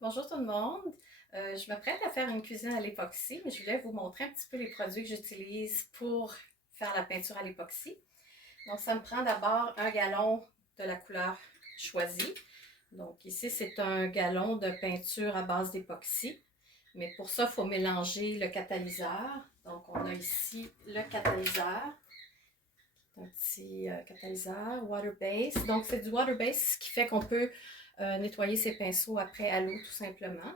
Bonjour tout le monde. Je m'apprête à faire une cuisine à l'époxy, mais je voulais vous montrer un petit peu les produits que j'utilise pour faire la peinture à l'époxy. Donc, ça me prend d'abord un gallon de la couleur choisie. Donc, ici, c'est un gallon de peinture à base d'époxy. Mais pour ça, il faut mélanger le catalyseur. Donc, on a ici le catalyseur. Un petit catalyseur, water base. Donc, c'est du water base, ce qui fait qu'on peut nettoyer ses pinceaux après à l'eau, tout simplement.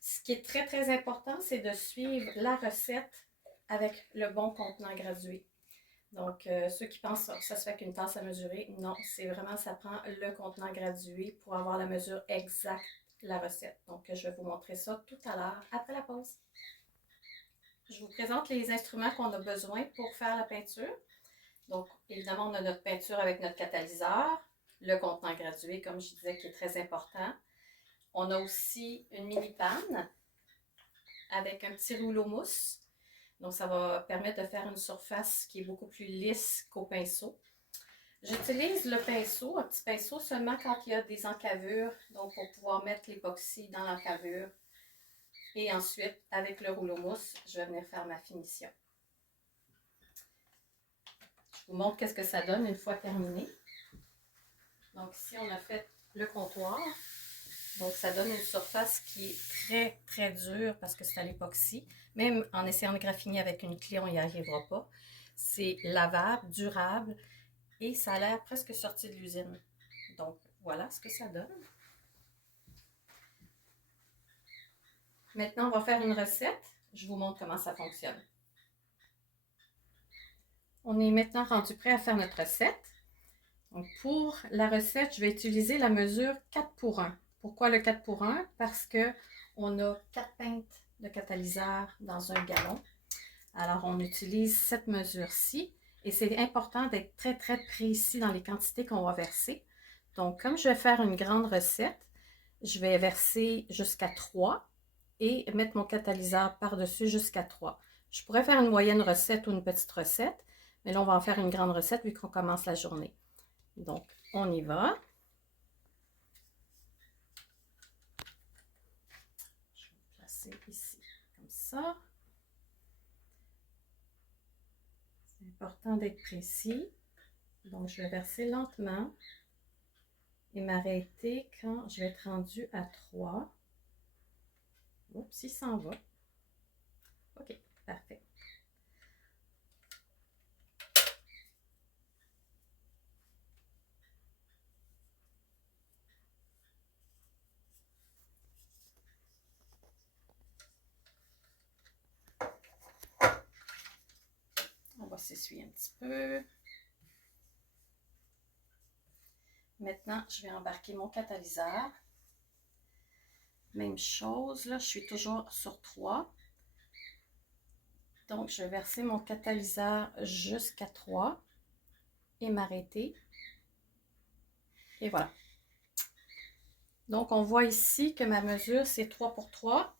Ce qui est très, très important, c'est de suivre la recette avec le bon contenant gradué. Donc, ceux qui pensent que ça se fait qu'une tasse à mesurer, non, c'est vraiment, ça prend le contenant gradué pour avoir la mesure exacte de la recette. Donc, je vais vous montrer ça tout à l'heure, après la pause. Je vous présente les instruments qu'on a besoin pour faire la peinture. Donc, évidemment, on a notre peinture avec notre catalyseur, le contenant gradué, comme je disais, qui est très important. On a aussi une mini panne avec un petit rouleau mousse. Donc, ça va permettre de faire une surface qui est beaucoup plus lisse qu'au pinceau. J'utilise le pinceau, un petit pinceau, seulement quand il y a des encavures, donc pour pouvoir mettre l'époxy dans l'encavure. Et ensuite, avec le rouleau mousse, je vais venir faire ma finition. Je vous montre qu'est-ce que ça donne une fois terminé. Donc ici, on a fait le comptoir. Donc, ça donne une surface qui est très, très dure parce que c'est à l'époxy. Même en essayant de graffiner avec une clé, on n'y arrivera pas. C'est lavable, durable et ça a l'air presque sorti de l'usine. Donc, voilà ce que ça donne. Maintenant, on va faire une recette. Je vous montre comment ça fonctionne. On est maintenant rendu prêt à faire notre recette. Donc, pour la recette, je vais utiliser la mesure 4 pour 1. Pourquoi le 4 pour 1? Parce qu'on a 4 pintes de catalyseur dans un gallon. Alors, on utilise cette mesure-ci et c'est important d'être très, très précis dans les quantités qu'on va verser. Donc, comme je vais faire une grande recette, je vais verser jusqu'à 3 et mettre mon catalyseur par-dessus jusqu'à 3. Je pourrais faire une moyenne recette ou une petite recette, mais là, on va en faire une grande recette vu qu'on commence la journée. Donc, on y va. Je vais placer ici comme ça. C'est important d'être précis. Donc, je vais verser lentement et m'arrêter quand je vais être rendue à 3. Oups, il s'en va. OK, parfait. On va s'essuyer un petit peu. Maintenant, je vais embarquer mon catalyseur. Même chose, là, je suis toujours sur 3. Donc, je vais verser mon catalyseur jusqu'à 3 et m'arrêter. Et voilà. Donc, on voit ici que ma mesure, c'est 3 pour 3.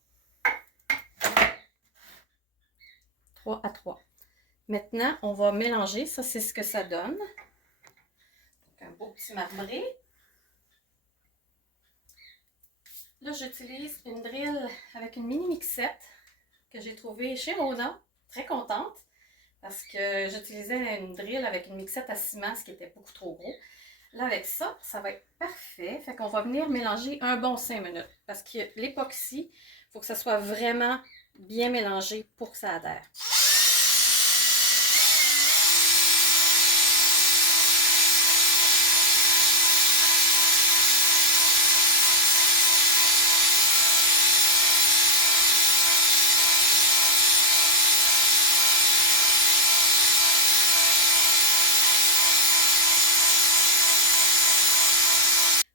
3 à 3. Maintenant, on va mélanger. Ça, c'est ce que ça donne. Donc, un beau petit marbré. Là, j'utilise une drill avec une mini mixette que j'ai trouvée chez Rona. Très contente parce que j'utilisais une drill avec une mixette à ciment, ce qui était beaucoup trop gros. Là, avec ça, ça va être parfait. Fait qu'on va venir mélanger un bon 5 minutes parce que l'époxy, il faut que ça soit vraiment bien mélangé pour que ça adhère.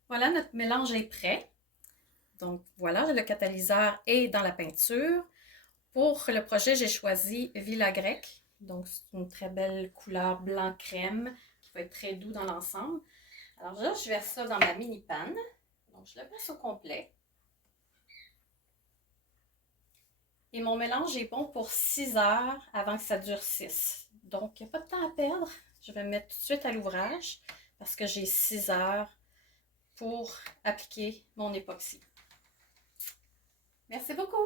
Voilà, notre mélange est prêt. Donc voilà, le catalyseur est dans la peinture. Pour le projet, j'ai choisi Villa Grecque. Donc c'est une très belle couleur blanc crème qui va être très doux dans l'ensemble. Alors là, je verse ça dans ma mini panne. Donc je le verse au complet. Et mon mélange est bon pour 6 heures avant que ça durcisse. Donc, il n'y a pas de temps à perdre. Je vais me mettre tout de suite à l'ouvrage parce que j'ai 6 heures pour appliquer mon époxy. Merci beaucoup!